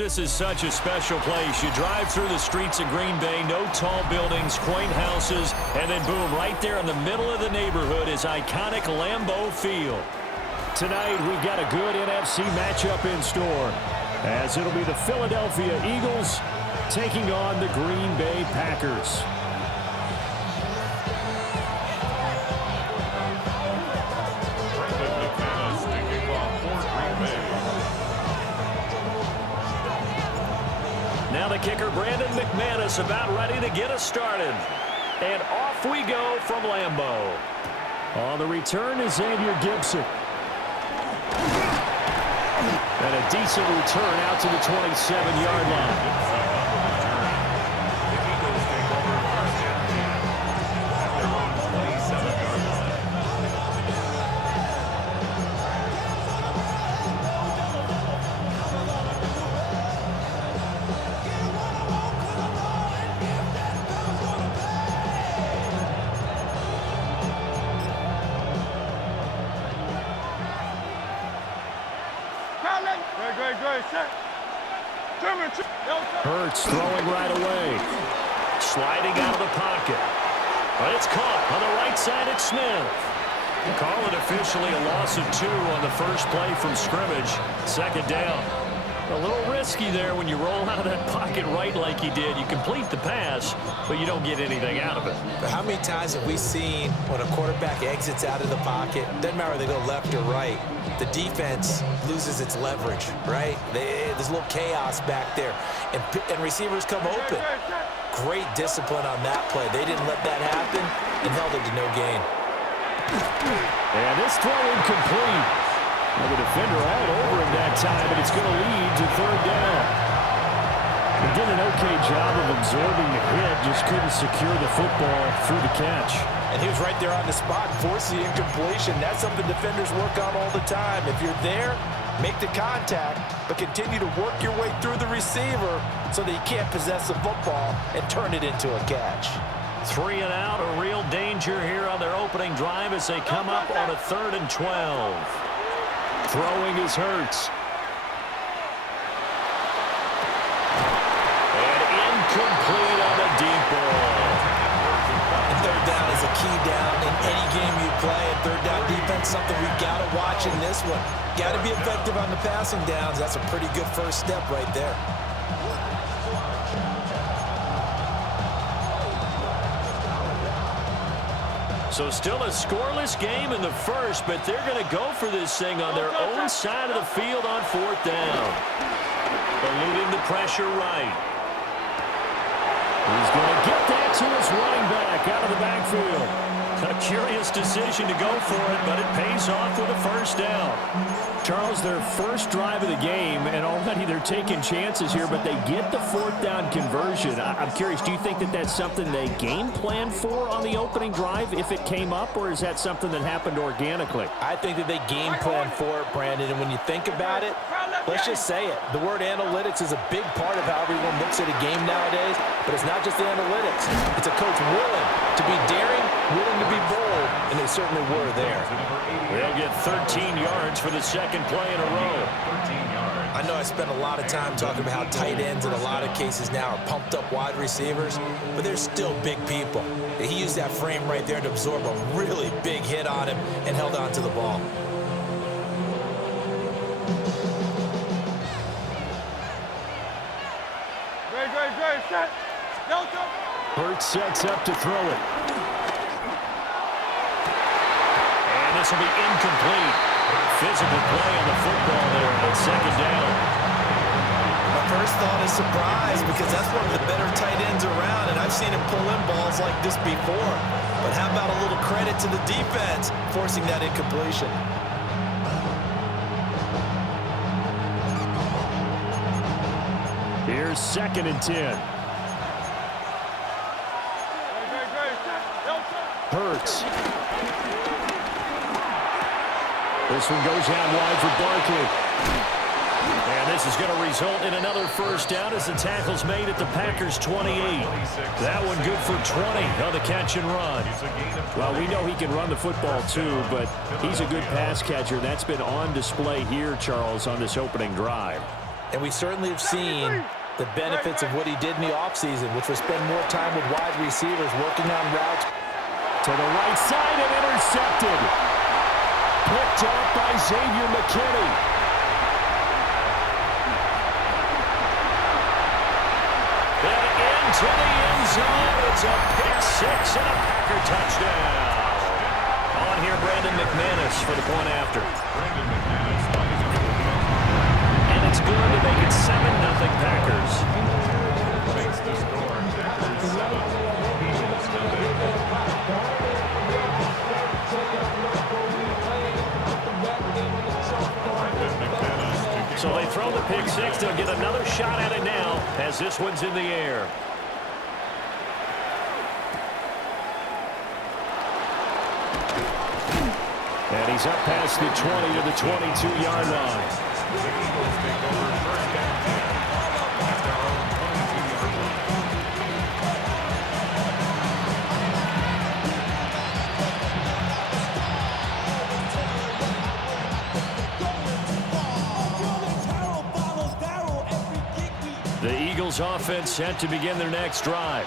This is such a special place. You drive through the streets of Green Bay, no tall buildings, quaint houses, and then boom, right there in the middle of the neighborhood is iconic Lambeau Field. Tonight, we've got a good NFC matchup in store, as it'll be the Philadelphia Eagles taking on the Green Bay Packers. Now the kicker, Brandon McManus, about ready to get us started. And off we go from Lambeau. On the return is Xavier Gibson. And a decent return out to the 27-yard line. Hurts throwing right away. Sliding out of the pocket. But it's caught on the right side at Smith. Call it officially a loss of 2 on the first play from scrimmage. Second down. A little risky there when you roll out of that pocket right like he did. You complete the pass, but you don't get anything out of it. But how many times have we seen when a quarterback exits out of the pocket, doesn't matter whether they go left or right, the defense loses its leverage, right? There's a little chaos back there, and receivers come open. Great discipline on that play. They didn't let that happen and held it to no gain. And this throw incomplete. Well, the defender all over him that time, and it's going to lead to third down. He did an okay job of absorbing the hit, just couldn't secure the football through the catch. And he was right there on the spot, forcing the incompletion. That's something defenders work on all the time. If you're there, make the contact, but continue to work your way through the receiver so that you can't possess the football and turn it into a catch. 3 and out, a real danger here on their opening drive as they come up on a 3rd and 12. Throwing is Hurts. And incomplete on the deep ball. And third down is a key down in any game you play. And third down defense, something we've got to watch in this one. Got to be effective on the passing downs. That's a pretty good first step right there. So still a scoreless game in the first, but they're going to go for this thing on their own side of the field on 4th down. Eluding the pressure right. He's going to get that to his running back out of the backfield. A curious decision to go for it, but it pays off with a first down. Charles, their first drive of the game, and already they're taking chances here, but they get the 4th down conversion. I'm curious, do you think that that's something they game plan for on the opening drive if it came up, or is that something that happened organically? I think that they game plan for it, Brandon, and when you think about it, let's just say it. The word analytics is a big part of how everyone looks at a game nowadays, but it's not just the analytics. It's a coach willing to be daring, willing to be bold, and they certainly were there. They'll get 13 yards for the second play in a row. I know I spent a lot of time talking about how tight ends in a lot of cases now are pumped up wide receivers, but they're still big people. He used that frame right there to absorb a really big hit on him and held on to the ball. Great, set. Delta. Hurts sets up to throw it. And this will be incomplete. Physical play on the football there on 2nd down. My first thought is surprise because that's one of the better tight ends around, and I've seen him pull in balls like this before. But how about a little credit to the defense forcing that incompletion? Here's 2nd and 10. Hurts. This one goes out wide for Barkley. And this is going to result in another first down as the tackle's made at the Packers' 28. That one good for 20 on the catch and run. Well, we know he can run the football too, but he's a good pass catcher. That's been on display here, Charles, on this opening drive. And we certainly have seen the benefits of what he did in the offseason, which was spend more time with wide receivers working on routes. To the right side and intercepted. Picked off by Xavier McKinney. And into the end zone. It's a pick six and a Packer touchdown. On here, Brandon McManus for the point after. And it's good to make it 7-0 Packers. Makes the score back to 7. Eagles still there. So they throw the pick six. They'll get another shot at it now as this one's in the air. And he's up past the 20 to the 22-yard line. The Eagles take over first and 10 at their own 22-yard line. The Eagles offense set to begin their next drive.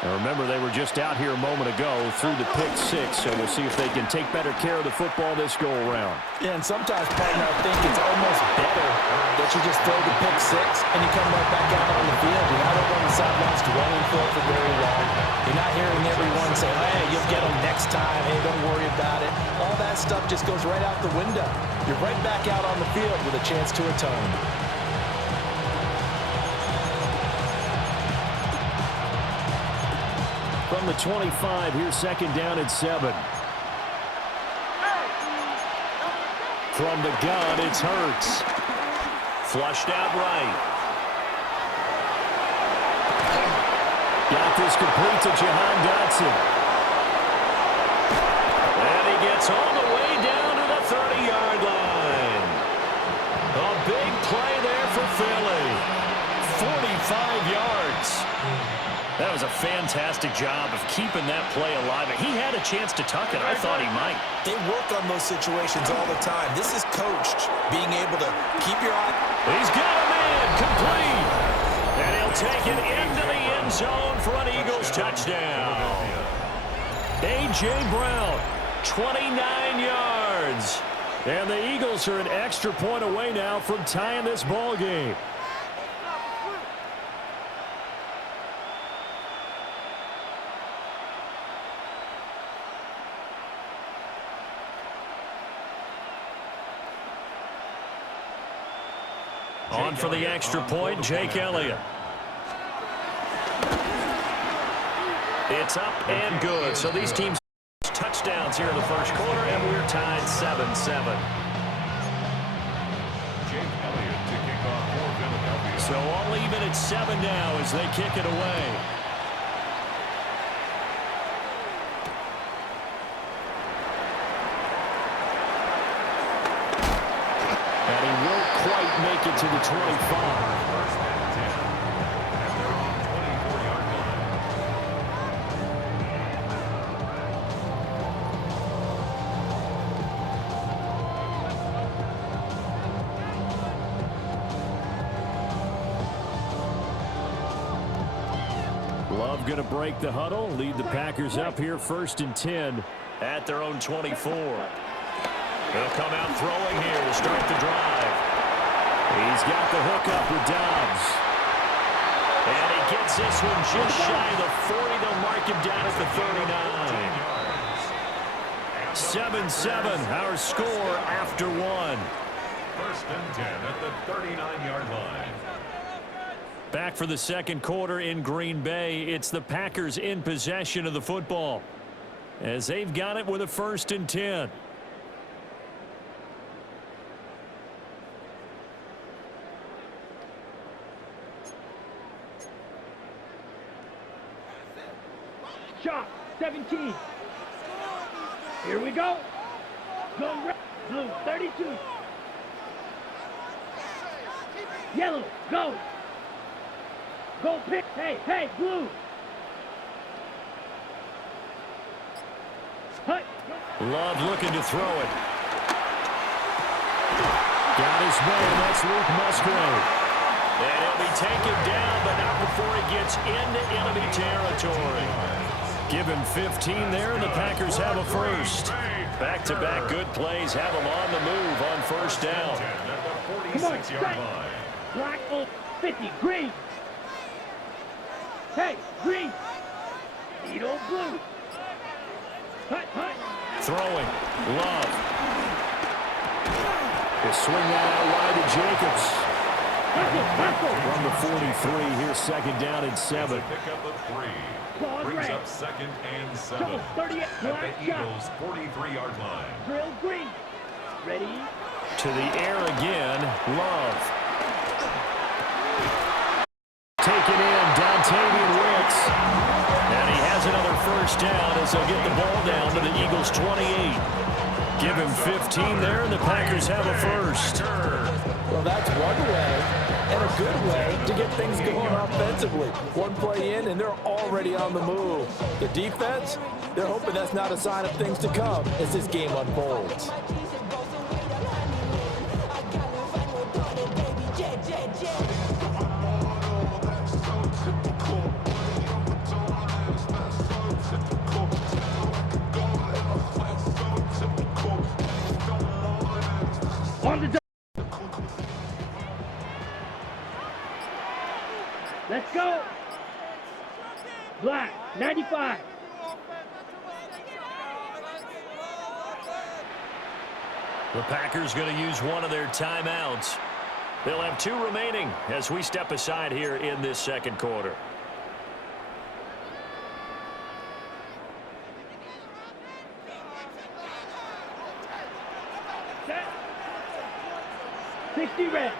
And remember, they were just out here a moment ago through the pick six, so we'll see if they can take better care of the football this go-around. Yeah, and sometimes, partner, I think it's almost better that you just throw the pick six and you come right back out on the field. You're not over on the sidelines dwelling for it for very long. You're not hearing everyone say, hey, you'll get them next time. Hey, don't worry about it. All that stuff just goes right out the window. You're right back out on the field with a chance to atone. From the 25, here's second down at 7. From the gun, it's Hurts. Flushed out right. Got this complete to Jahan Dotson. And he gets all the way down to the 30-yard line. A big play there for Philly. 45 yards. That was a fantastic job of keeping that play alive. He had a chance to tuck it. I thought he might. They work on those situations all the time. This is coached, being able to keep your eye. He's got a man complete. And he'll take it into the end zone for an Eagles touchdown. A.J. Brown, 29 yards. And the Eagles are an extra point away now from tying this ball game. On for the extra point, Jake Elliott. It's up and good. So these teams touchdowns here in the first quarter, and we're tied 7-7. Jake Elliott to kick off for Philadelphia. So all even at 7 now as they kick it away. And he won't quite make it to the 25. First and 10 at their own 24-yard line. Love going to break the huddle, lead the Packers up here first and 10 at their own 24. They'll come out throwing here to start the drive. He's got the hook up with Dobbs. And he gets this one just shy of the 40. They'll mark him down at the 39. 7-7, our score after one. First and 10 at the 39-yard line. Back for the second quarter in Green Bay. It's the Packers in possession of the football as they've got it with a first and 10. Shot, 17. Here we go. Go red, blue, 32. Yellow, go. Go pick, hey, blue. Love looking to throw it. Got his man. That's Luke Musgrave. And he'll be taken down, but not before he gets into enemy territory. Give him 15 there, and the Packers have a first. Back-to-back good plays have them on the move on first down. Come on, strike. Black on 50. Green. Hey, green. Needle blue. Hut, hut. Throwing. Love. He'll swing that out wide to Jacobs. From the 43, here's second down and 7. Pickup of 3. Brings up second and 7. At the Eagles' 43-yard line. Drill green. Ready? To the air again. Love. Taken in. Dontavian Wicks. And he has another first down as they'll get the ball down to the Eagles' 28. Give him 15 there, and the Packers have a first. Well, that's one way, and a good way, to get things going offensively. One play in, and they're already on the move. The defense, they're hoping that's not a sign of things to come as this game unfolds. On the let's go. Black, 95. The Packers going to use one of their timeouts. They'll have 2 remaining as we step aside here in this second quarter. Set. 60 red.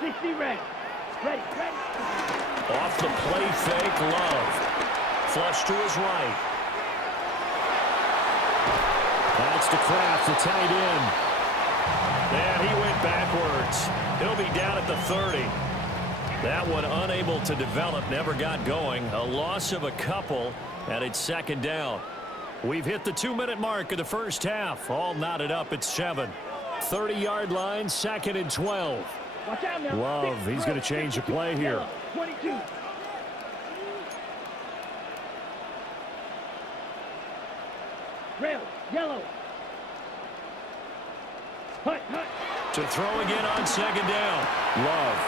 60 red. Ready, ready. Off the play fake, Love. Flush to his right. That's to Kraft, the tight end. And he went backwards. He'll be down at the 30. That one unable to develop, never got going. A loss of a couple, and it's second down. We've hit the 2-minute mark of the first half. All knotted up at 7. 30-yard line, second and 12. Watch out now. Love, he's going to change the play here. 22. Rail, yellow. Hut, hut. To throw again on second down. Love.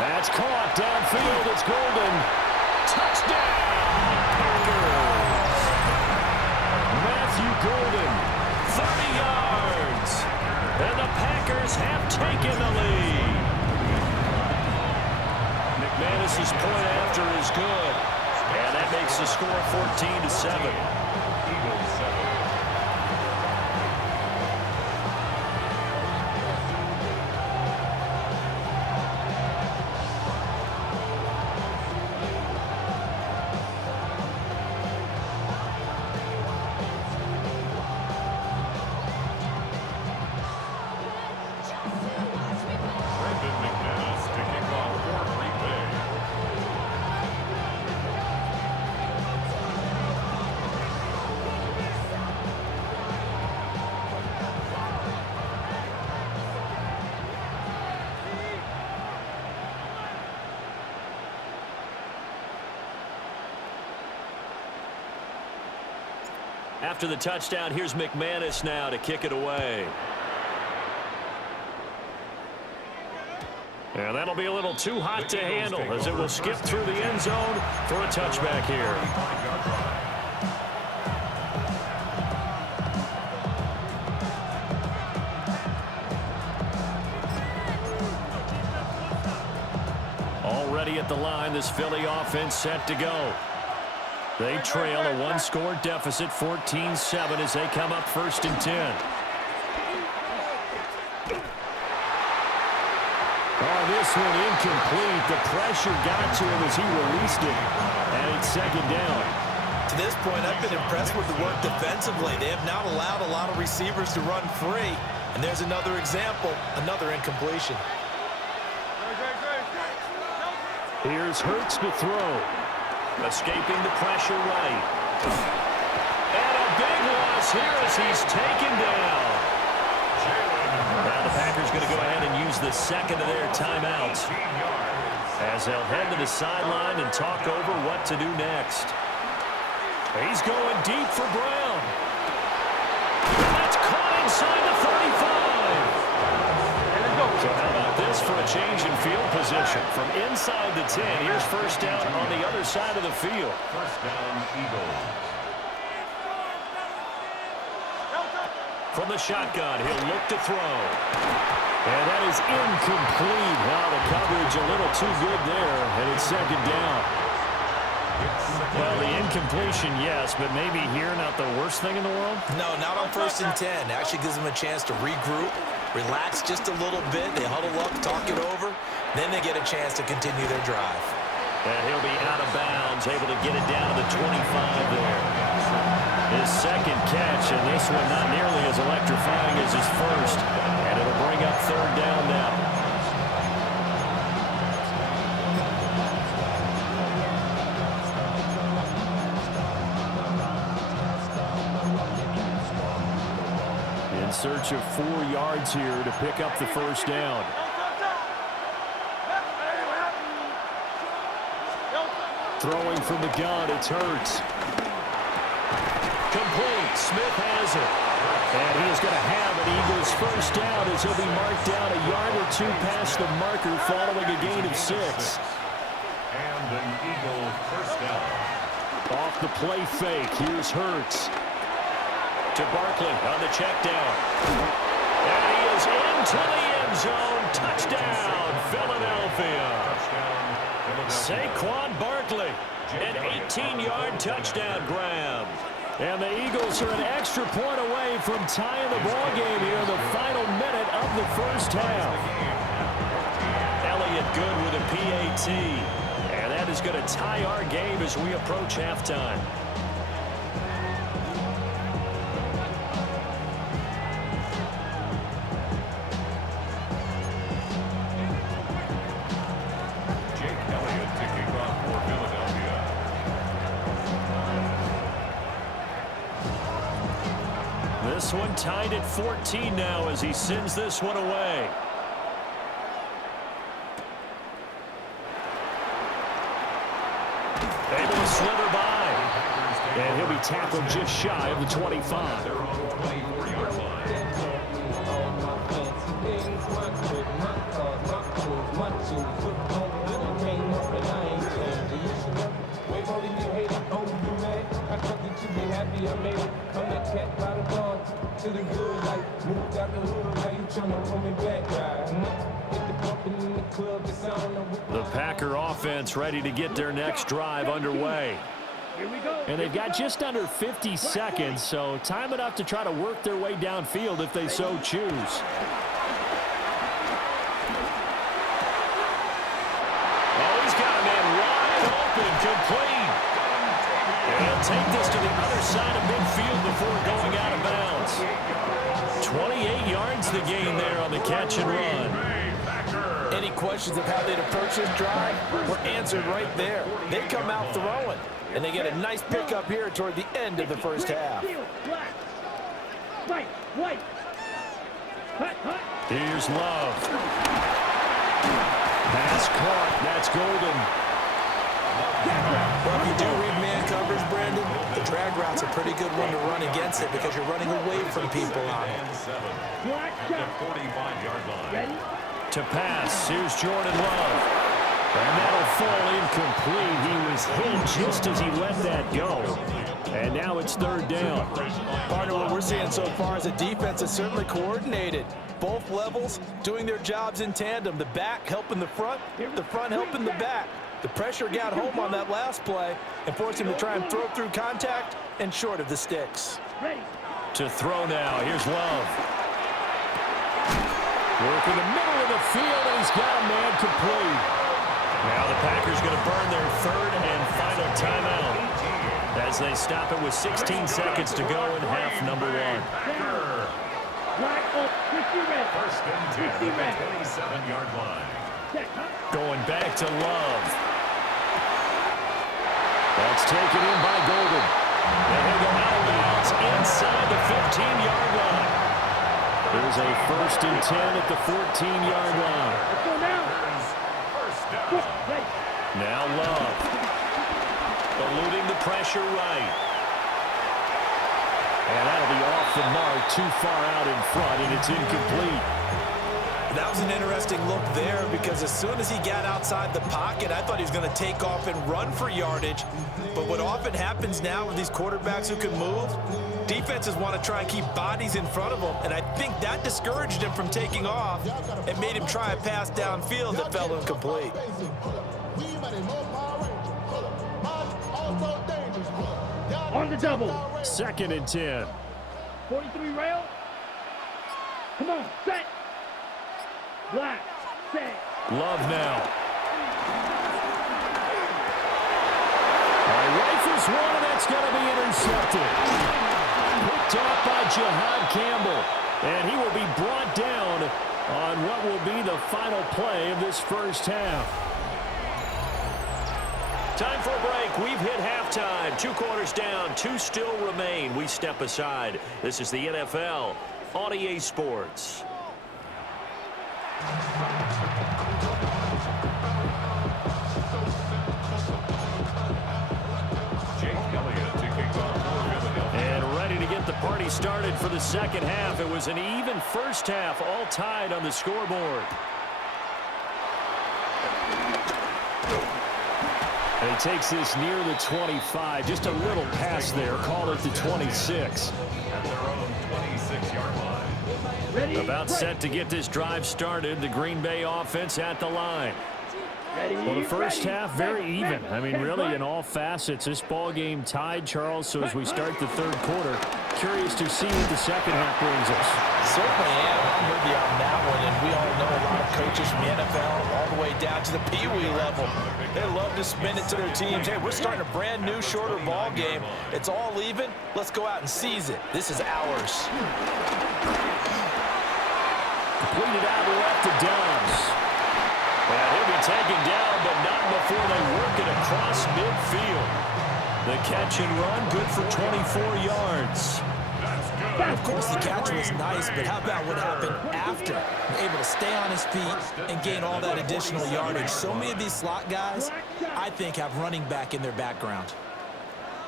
That's caught downfield. It's Golden. Touchdown, Packers. Matthew Golden, 30 yards. And the Packers have taken the lead. McManus's point after is good. And that makes the score 14-7. Eagles 7. After the touchdown, here's McManus now to kick it away. And that'll be a little too hot to handle as it will skip through the end zone for a touchback here. Already at the line, this Philly offense set to go. They trail a 1-score deficit, 14-7, as they come up first and 10. Oh, this one incomplete. The pressure got to him as he released it. And it's second down. To this point, I've been impressed with the work defensively. They have not allowed a lot of receivers to run free. And there's another example, another incompletion. Here's Hurts to throw. Escaping the pressure right. And a big loss here as he's taken down. Now the Packers going to go second of their timeouts, as they'll head to the sideline and talk over what to do next. He's going deep for Brown. That's caught inside the 35. So how about this for a change in field position? From inside the 10, here's first down on the other side of the field. First down, Eagles. From the shotgun, he'll look to throw. And that is incomplete. Wow, the coverage a little too good there, and it's second down. Well, the incompletion, yes, but maybe here not the worst thing in the world? No, not on 1st and 10. Actually gives them a chance to regroup, relax just a little bit. They huddle up, talk it over. Then they get a chance to continue their drive. And he'll be out of bounds, able to get it down to the 25 there. His second catch, and this one not nearly as electrifying as his first. And it'll bring up third down now. In search of 4 yards here to pick up the first down. Throwing from the gun, it's Hurts. Complete. Smith has it. And he is going to have an Eagles first down as he'll be marked down a yard or 2 past the marker following a gain of 6. And an Eagle first down. Off the play fake, here's Hurts. To Barkley on the check down. And he is into the end zone. Touchdown, Philadelphia. Saquon Barkley, an 18-yard touchdown grab. And the Eagles are an extra point away from tying the ball game here in the final minute of the first half. Elliott good with a PAT. And that is going to tie our game as we approach halftime. This one tied at 14 now as he sends this one away. Able to slither by. And he'll be tackled just shy of the 25. They're on the 24-yard line. The Packer offense ready to get their next drive underway. And they've got just under 50 seconds, so time enough to try to work their way downfield if they so choose. Oh, he's got a man wide open, complete. And he'll take this to the other side of midfield before going out of bounds. 28 yards the gain there on the catch and run. Any questions of how they'd approach this drive were answered right there. They come out throwing, and they get a nice pickup here toward the end of the first half. Here's Love. Pass caught. That's Golden. Well, if you do read man coverage, Brandon, the drag route's a pretty good one to run against it because you're running away from people on it. At the 45-yard line. To pass, here's Jordan Love. And that'll fall incomplete. He was hit just as he let that go. And now it's third down. Partner, what we're seeing so far is the defense is certainly coordinated. Both levels doing their jobs in tandem. The back helping the front helping the back. The pressure got home on that last play and forced him to try and throw through contact and short of the sticks. To throw now, here's Love. Work in the middle of the field, and he's got a man complete. Now the Packers going to burn their third and final timeout as they stop it with 16 seconds to go in half number 1. First and 10 at the 27-yard line. Going back to Love. That's taken in by Golden. And he'll go out of bounds inside the 15-yard line. Charles, a 1st and 10 at the 14-yard line. Let's go now. Now Love. Eluding the pressure right. And that'll be off the mark, too far out in front, and it's incomplete. That was an interesting look there because as soon as he got outside the pocket, I thought he was going to take off and run for yardage. But what often happens now with these quarterbacks who can move, defenses want to try and keep bodies in front of them, and I think that discouraged him from taking off and made him try a pass downfield that fell incomplete. On the double. 2nd and 10. 43 rail. Come on, set. Black, set. Love now. Rifles one, and that's going to be intercepted. Picked off by Jihad Campbell. And he will be brought down on what will be the final play of this first half. Time for a break. We've hit halftime. 2 quarters down. 2 still remain. We step aside. This is the NFL on EA Sports. And ready to get the party started for the second half. It was an even first half, all tied on the scoreboard. And he takes this near the 25. Just a little pass there. Call it the 26. At their own 26-yard line. Ready, About set to get this drive started. The Green Bay offense at the line. ready, Well, the first ready. half, very even. I mean, really, in Ready. all facets, this ball game tied, Charles. So as we start the third quarter, curious to see what the second half brings us. Certainly am. I'm with you on that one, and we all know a lot of coaches from the NFL all the way down to the Pee-wee level. They love to spin it to their teams. Hey, we're starting a brand new, shorter ball game. It's all even. Let's go out and seize it. This is ours. Completed out left to Downs. And he'll be taken down, but not before they work it across midfield. The catch and run, good for 24 yards. Of course, the catch was nice, but how about what happened after? Able to stay on his feet and gain all that additional yardage. So many of these slot guys, I think, have running back in their background.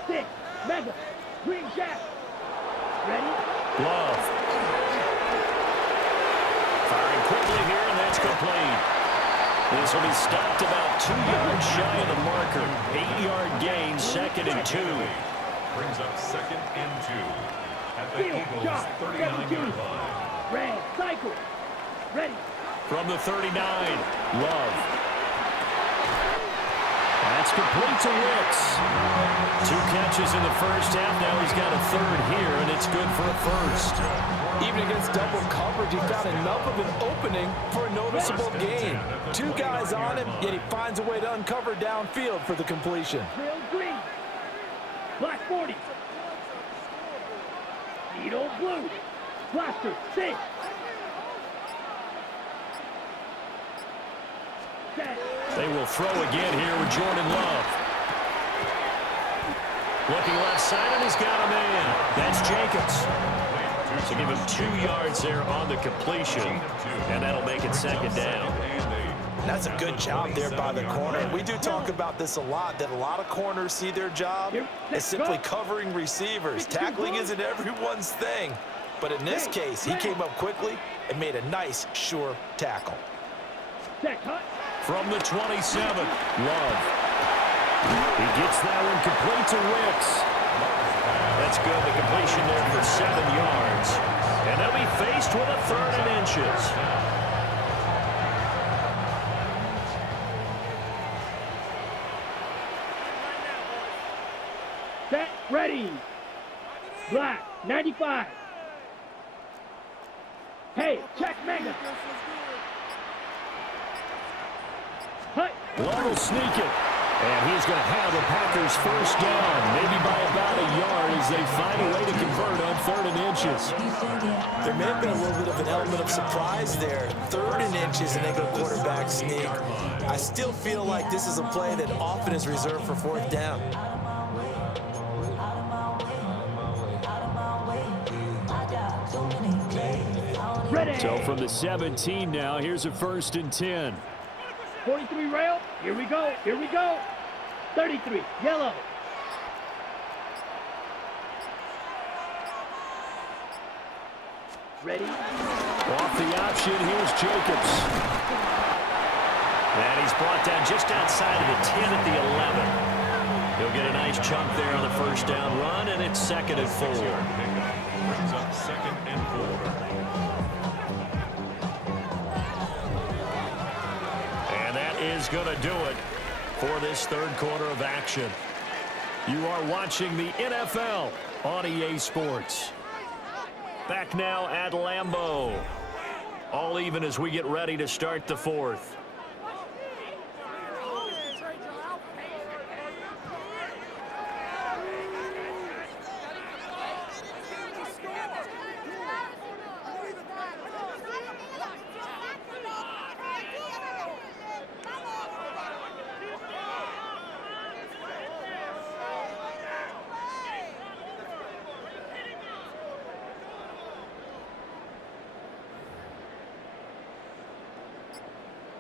6, mega, green jack. Ready? Love. Firing quickly here, and that's complete. This will be stopped about 2 yards shy of the marker. 8-yard gain, 2nd and 2. Brings up 2nd and 2. At the Field Eagles' shot, 39-yard line. Red, cycle. Ready. From the 39, Love. That's complete to Wicks. 2 catches in the first half. Now he's got a third here, and it's good for a first. Even against double coverage, he found enough of an opening for a noticeable gain. 2 guys on him, yet he finds a way to uncover downfield for the completion. Trail green. Black 40. Needle blue. Blaster 6. Set. They will throw again here with Jordan Love. Looking left side, and he's got a man. That's Jacobs. So give him 2 yards there on the completion, and that'll make it 2nd down. That's a good job there by the corner. We do talk about this a lot, that a lot of corners see their job as simply covering receivers. Tackling isn't everyone's thing. But in this case, he came up quickly and made a nice, sure tackle. Set, cut. From the 27, Love. He gets that one complete to Wicks. That's good. The completion there for 7 yards. And they'll be faced with a 3rd and inches. Set, ready. Black, 95. Hey, check mega. Hut. Love will sneak it. And he's going to have the Packers first down, maybe by about a yard as they find a way to convert on 3rd and inches. There may have been a little bit of an element of surprise there. 3rd and inches and they go quarterback sneak. I still feel like this is a play that often is reserved for 4th down. Ready. So from the 17 now, here's a 1st and 10. 43 rail. Here we go. Here we go. 33. Yellow. Ready? Off the option, here's Jacobs. And he's brought down just outside of the 10 at the 11. He'll get a nice chunk there on the 1st down run, and it's 2nd and 4. Brings up 2nd and 4. And that is going to do it for this 3rd quarter of action. You are watching the NFL on EA Sports. Back now at Lambeau. All even as we get ready to start the 4th.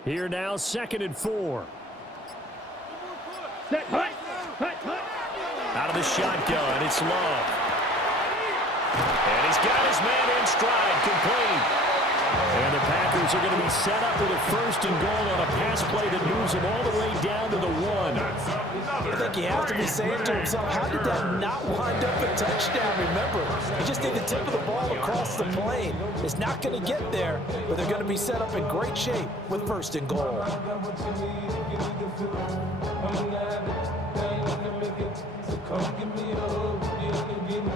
Here now, 2nd and 4. Set. Hut. Hut. Hut. Out of the shotgun, it's Love. And he's got his man in stride, complete. And the Packers are going to be set up with a 1st and goal on a pass play that moves them all the way down to the 1. I think he has to be saying to himself, how did that not wind up a touchdown? Remember, you just need the tip of the ball across the plane. It's not going to get there, but they're going to be set up in great shape with 1st and goal.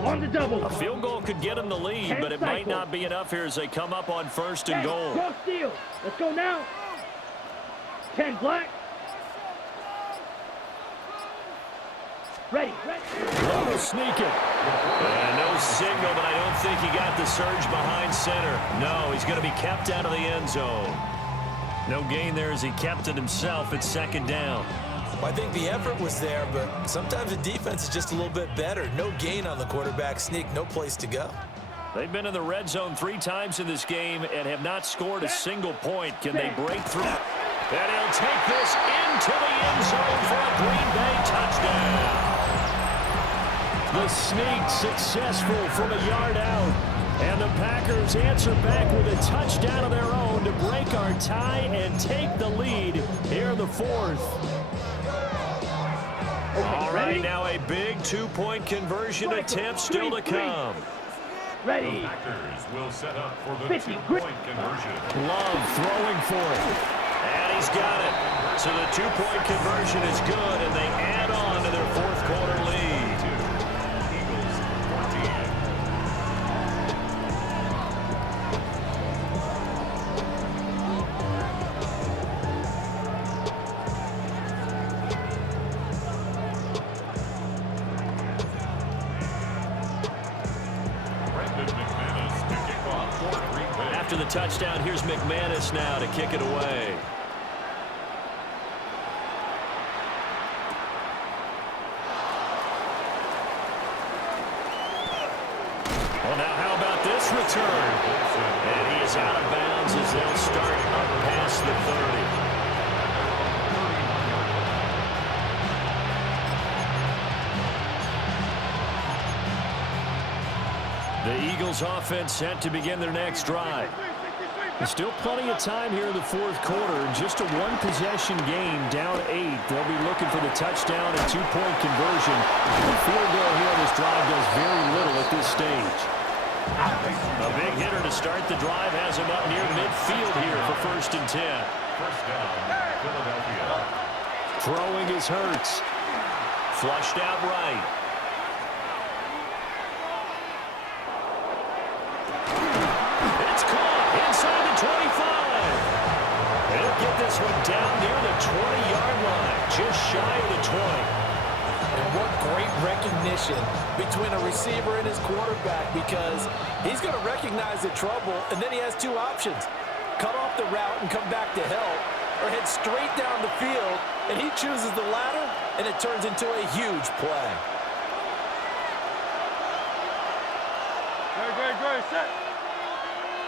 On the double. A field goal could get him the lead, but it might not be enough here as they come up on 1st and goal. Cross steal. Let's go now. 10 black. Ready. Love will sneak it. And no signal, but I don't think he got the surge behind center. No, he's going to be kept out of the end zone. No gain there as he kept it himself at 2nd down. Well, I think the effort was there, but sometimes the defense is just a little bit better. No gain on the quarterback sneak, no place to go. They've been in the red zone 3 times in this game and have not scored a single point. Can they break through? And he'll take this into the end zone for a Green Bay touchdown. The sneak successful from a yard out. And the Packers answer back with a touchdown of their own to break our tie and take the lead here in the 4th. All right, now a big 2-point conversion attempt still to come. Ready. The Packers will set up for the 2-point conversion. Love throwing for it. And he's got it. So the 2-point conversion is good, and they add on to their 4th quarter lead. Eagles 14. After the touchdown, here's McManus now to kick it away. Well, now how about this return? And he is out of bounds as they'll start up past the 30. The Eagles offense set to begin their next drive. There's still plenty of time here in the 4th quarter. Just a 1-possession game, down 8. They'll be looking for the touchdown and 2-point conversion. The field goal here on this drive does very little at this stage. A big hitter to start the drive has him up near midfield here for 1st and 10. 1st down, Philadelphia. Throwing is Hurts. Flushed out right. This one down near the 20-yard line, just shy of the 20. And what great recognition between a receiver and his quarterback, because he's going to recognize the trouble, and then he has 2 options. Cut off the route and come back to help, or head straight down the field, and he chooses the latter, and it turns into a huge play. Good. Set.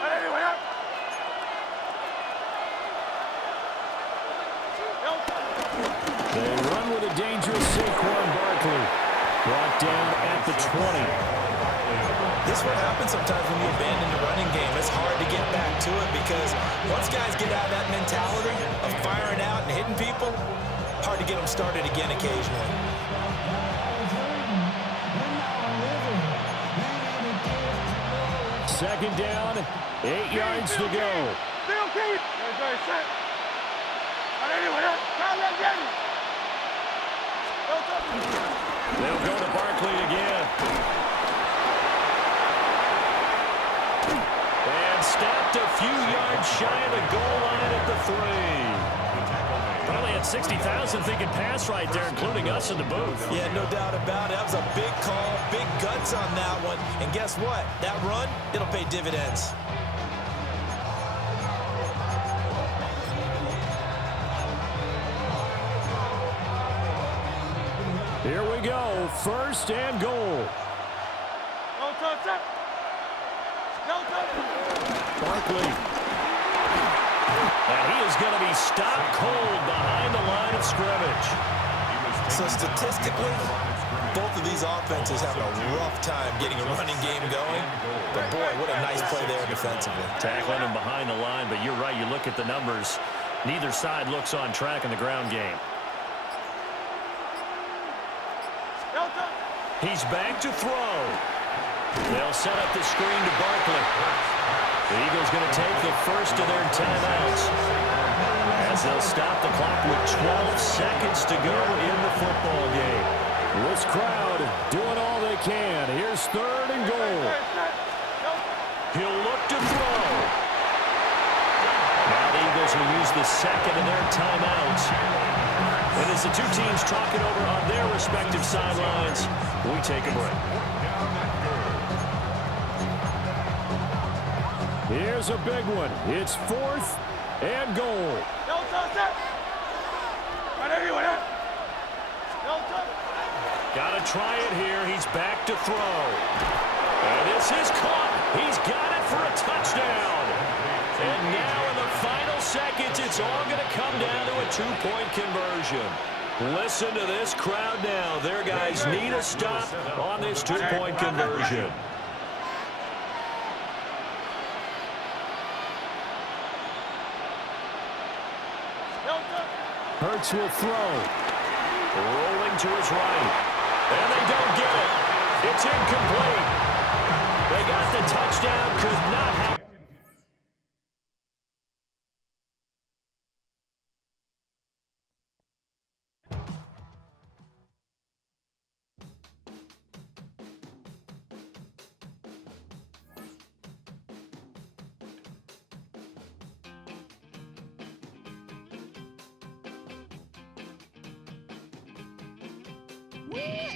Anyway, up. dangerous Saquon Barkley. Brought down at the 20. This is what happens sometimes when you abandon the running game. It's hard to get back to it because once guys get out of that mentality of firing out and hitting people, hard to get them started again occasionally. Second down, 8 yards to go. They'll go to Barkley again. And stopped a few yards shy of the goal line at the 3. Probably had 60,000 thinking pass right there, including us in the booth. Yeah, no doubt about it. That was a big call, big guts on that one. And guess what? That run, it'll pay dividends. Here we go, first and goal. Barkley. And he is going to be stopped cold behind the line of scrimmage. So statistically, both of these offenses having a rough time getting a running game going. But boy, what a nice play there defensively. Tackling him behind the line, but you're right, you look at the numbers. Neither side looks on track in the ground game. He's back to throw. They'll set up the screen to Barkley. The Eagles going to take the first of their timeouts as they'll stop the clock with 12 seconds to go in the football game. This crowd doing all they can. Here's third and goal. He'll look to throw. Now the Eagles will use the second of their timeouts. And as the two teams talk it over on their respective sidelines, we take a break. Here's a big one. It's fourth and goal. Got to try it here. He's back to throw. And this is caught. He's got it for a touchdown. And now in the final seconds, it's all going to come down to a two-point conversion. Listen to this crowd now. Their guys need a stop on this two-point conversion. Hurts will throw. Rolling to his right. And they don't get it. It's incomplete. They got the touchdown. Could not happen. Woo!